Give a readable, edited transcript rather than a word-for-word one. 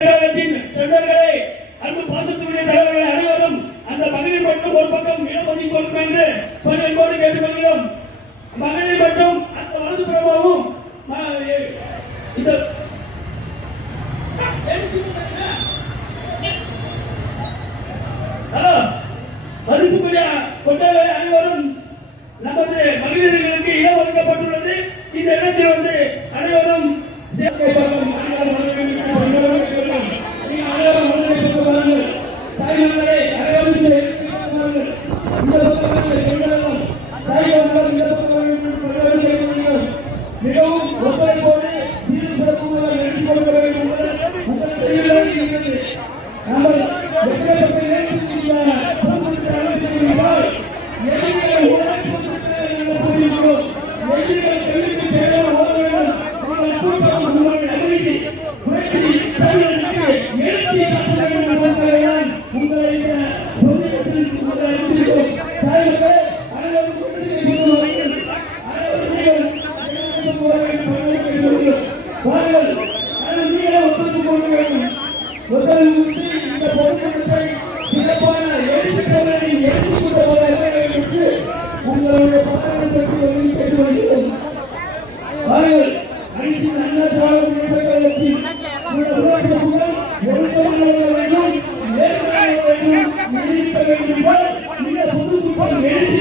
தொண்டர்களே, அன்பு பாசத்துக்குரிய தலைவர்கள் அனைவரும் அந்த மகளிர் மட்டும் ஒரு பக்கம் இடஒதுக்கி கொடுக்கும் என்று பணியோடு கேட்டுக்கொள்கிறோம். மகளிர் மட்டும் அந்த வலது புறமாகவும் இந்த மதிப்புக்குரிய தொண்டர்களே அனைவரும் நமது மகளிர்களுக்கு இடம் ஒதுக்கப்பட்டுள்ளது. இந்த இடத்தில் வந்து அனைவரும் மிகவும் ஒத்துழைப்போடு எழுதி கொடுக்க வேண்டும் வேண்டும்